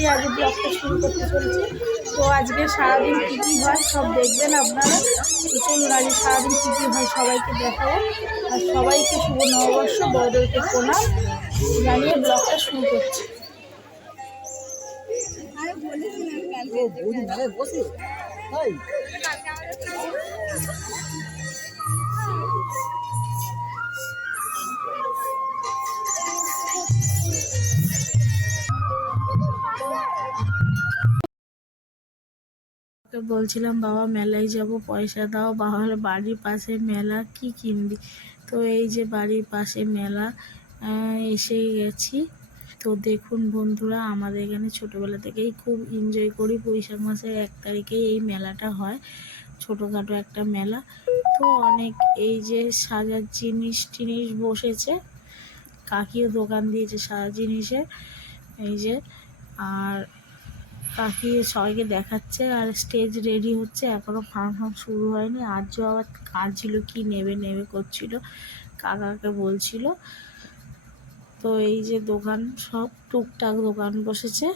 দিয়ে আগে ব্লগটা শুরু করতে চলছে। তো আজকে সারাদিন কী কী হয় সব দেখবেন আপনারা। তো চলুন আজকে সারাদিন কী কী হয় সবাইকে দেখাবো। আর সবাইকে শুভ নববর্ষ বড়দেরকে প্রণাম। জানিয়ে ব্লগটা শুরু করছি। তো বলছিলাম, বাবা, মেলায় যাব, পয়সা দাও বাবা বাড়ির পাশে মেলা, কি কিনবি? তো এই যে বাড়ির পাশে মেলা এসে গেছি। তো দেখুন বন্ধুরা, আমাদের এখানে ছোটোবেলা থেকেই খুব এনজয় করি। বৈশাখ মাসের এক তারিখেই এই মেলাটা হয়, ছোটোখাটো একটা মেলা। তো অনেক এই যে সাজার জিনিস টিনিস বসেছে, কাকিও দোকান দিয়েছে সাজা জিনিসের, এই যে। আর কাকি সবাইকে দেখাচ্ছে আর স্টেজ রেডি হচ্ছে। এখনও ফাংশন শুরু হয়নি। আর্য আবার কাঁদছিল কি নেবে নেবে করছিল, কাকাকে বলছিল। তো এই যে দোকান, সব টুকটাক দোকান বসেছে।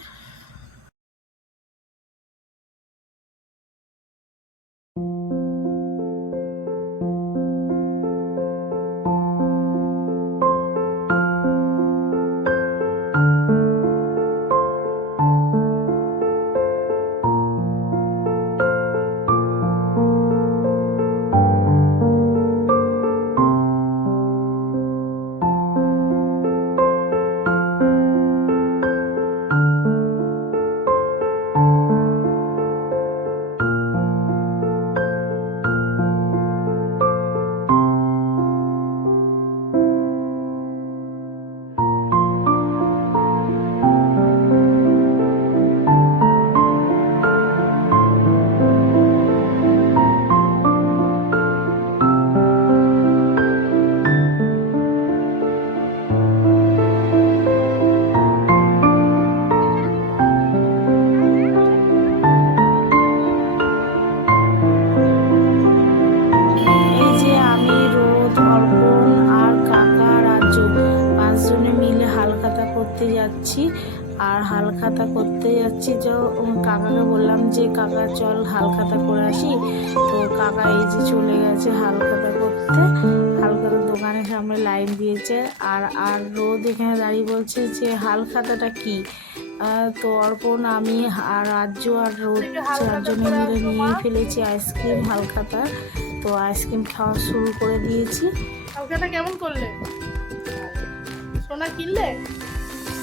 করতে যাচ্ছি আর হালখাতা করতে যাচ্ছি। যে কাকাকে বললাম যে, কাকা, চল হালখাতা করে আসি। তো কাকা এই যে চলে গেছে হালখাতা করতে। হালখাতার দোকানের সামনে লাইন দিয়েছে আর আর রোদ এখানে দাঁড়িয়ে বলছে যে, হালখাতাটা কি? তো অর্পণ, আমি আর রাজ্য আর রোদ চারজনে মিলে নিয়ে ফেলেছি আইসক্রিম হালখাতা। তো আইসক্রিম খাওয়া শুরু করে দিয়েছি। হালকাটা কেমন করলে? সোনা কিনলে?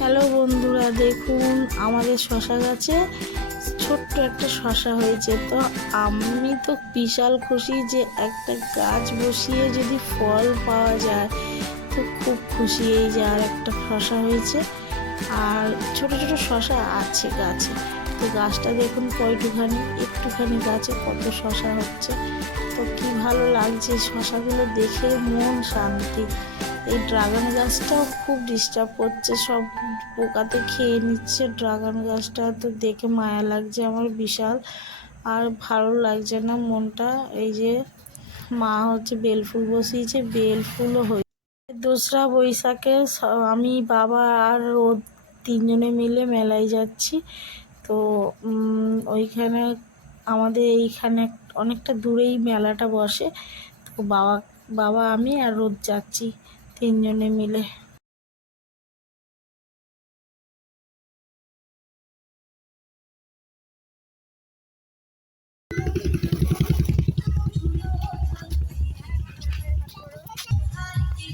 হ্যালো বন্ধুরা, দেখুন আমাদের শশা গাছে ছোট্ট একটা শশা হয়েছে। তো আমি তো বিশাল খুশি যে একটা গাছ বসিয়ে যদি ফল পাওয়া যায়, তো খুব খুশি এই যে আর একটা শশা হয়েছে। আর ছোট ছোট শশা আছে গাছে। তো গাছটা দেখুন কয়টুখানি, একটুখানি গাছে কত শশা হচ্ছে। ভালো লাগছে, শশাগুলো দেখে মন শান্তি। এই ড্রাগন গাছটাও খুব ডিস্টার্ব করছে, সব পোকাতে খেয়ে নিচ্ছে ড্রাগন গাছটা, তো দেখে মায়া লাগছে আমার বিশাল। আর ভালো লাগছে না মনটা, এই যে মা হচ্ছে বেলফুল বসিয়েছে বেলফুলও হয়েছে দোসরা বৈশাখে আমি, বাবা আর ও তিনজনে মিলে মেলায় যাচ্ছি। তো ওইখানে, আমাদের এইখানে অনেকটা দূরেই মেলাটা বসে। তো বাবা বাবা, আমি আর রোদ যাচ্ছি তিনজনে মিলে।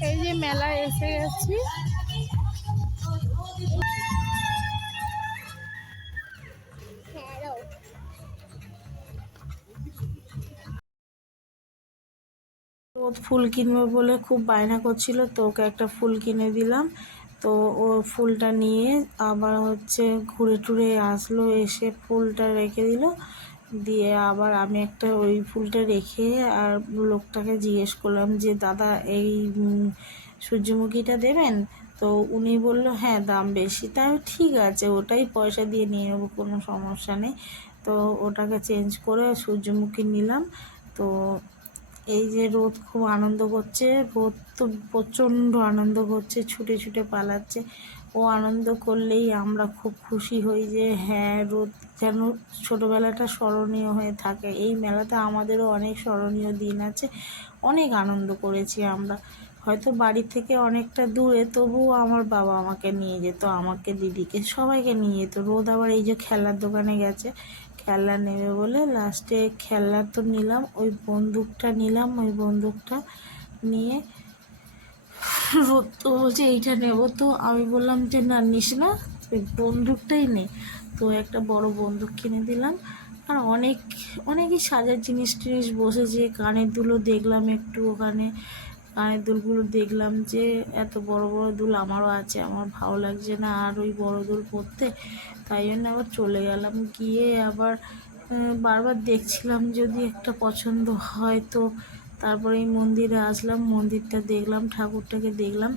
এই যে মেলায় এসে গেছি। ফুল কিনবে বলে খুব বায়না করছিল, তো ওকে একটা ফুল কিনে দিলাম। তো ও ফুলটা নিয়ে আবার হচ্ছে ঘুরে টুরে আসলো, এসে ফুলটা রেখে দিল। দিয়ে আবার আমি একটা ওই ফুলটা রেখে আর লোকটাকে জিজ্ঞেস করলাম যে, দাদা, এই সূর্যমুখীটা দেবেন? তো উনি বলল হ্যাঁ দাম বেশি। তাই ঠিক আছে, ওটাই পয়সা দিয়ে নিয়ে নেব, কোনো সমস্যা নেই। তো ওটাকে চেঞ্জ করে সূর্যমুখী নিলাম। তো এই যে রোদ খুব আনন্দ করছে, রোদ তো প্রচণ্ড আনন্দ করছে, ছুটে ছুটে পালাচ্ছে। ও আনন্দ করলেই আমরা খুব খুশি হই যে হ্যাঁ রোদ যেন ছোটোবেলাটা স্মরণীয় হয়ে থাকে। এই মেলাতে আমাদেরও অনেক স্মরণীয় দিন আছে, অনেক আনন্দ করেছি আমরা। হয়তো বাড়ি থেকে অনেকটা দূরে, তবুও আমার বাবা আমাকে নিয়ে যেত, আমাকে, দিদিকে, সবাইকে নিয়ে যেত। রোদ আবার এই যে খেলার দোকানে গেছে খেলনা নেবে বলে লাস্টে খেলনা তো নিলাম, ওই বন্দুকটা নিলাম, ওই বন্দুকটা নিয়ে রোদ বলছে এইটা নেব। তো আমি বললাম যে, না, নিস না, ওই বন্দুকটাই নে। তো একটা বড় বন্দুক কিনে দিলাম। আর অনেক, অনেকই সাজার জিনিস টিনিস বসেছে, কানের দুলো দেখলাম একটু ওখানে। কানের দুলগুলো দেখলাম যে এত বড় বড় দুল আমারও আছে, আমার ভালো লাগছে না আর ওই বড় দুল পরতে তাই জন্য আবার চলে গেলাম। গিয়ে আবার বারবার দেখছিলাম যদি একটা পছন্দ হয় তো। তারপরে এই মন্দিরে আসলাম, মন্দিরটা দেখলাম, ঠাকুরটাকে দেখলাম।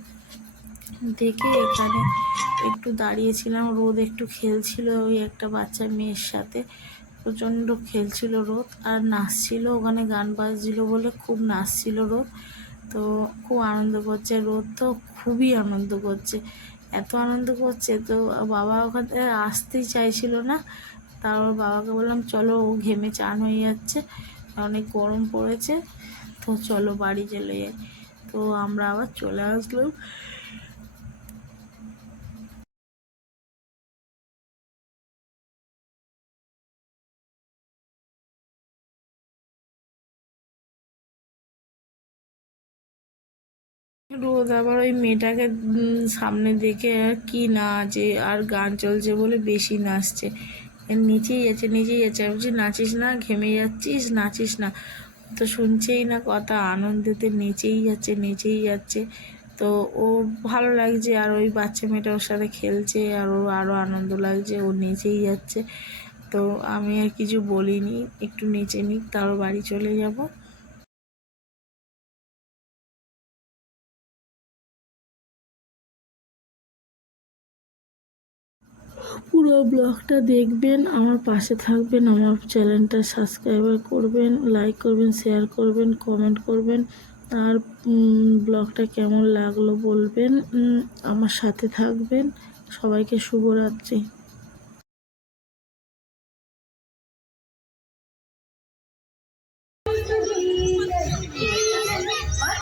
দেখে এখানে একটু দাঁড়িয়েছিলাম, রোদ একটু খেলছিল ওই একটা বাচ্চা মেয়ের সাথে। প্রচণ্ড খেলছিল রোদ আর নাচছিল, ওখানে গান বাজছিল বলে খুব নাচছিল রোদ। তো খুব আনন্দ করছে, রোদ তো খুবই আনন্দ করছে। এত আনন্দ করছে, তো বাবা ওখান থেকে আসতেই চাইছিল না। তারপর বাবাকে বললাম, চলো, ও ঘেমে চান হয়ে যাচ্ছে, অনেক গরম পড়েছে, তো চলো বাড়ি চলে যাই। তো আমরা আবার চলে আসলাম। রোদ আবার ওই মেয়েটাকে সামনে দেখে কি নাচে, আর গান চলছে বলে বেশি নাচছে। নিচেই যাচ্ছে নিচেই যাচ্ছে আমি বলছি, নাচিস না, ঘেমে যাচ্ছিস, নাচিস না। তো শুনছেই না কথা, আনন্দেতে নেচেই যাচ্ছে নেচেই যাচ্ছে। তো ও ভালো লাগছে, আর ওই বাচ্চা মেয়েটা ওর সাথে খেলছে, আর ওর আরও আনন্দ লাগছে, ও নেচেই যাচ্ছে। তো আমি আর কিছু বলিনি, একটু নেচে নিক, তারপর বাড়ি চলে যাব। পুরো ব্লগটা দেখবেন, আমার পাশে থাকবেন, আমার চ্যানেলটা সাবস্ক্রাইবার করবেন লাইক করবেন শেয়ার করবেন কমেন্ট করবেন। আর ব্লগটা কেমন লাগল বলবেন। আমার সাথে থাকবেন। সবাইকে শুভরাত্রি।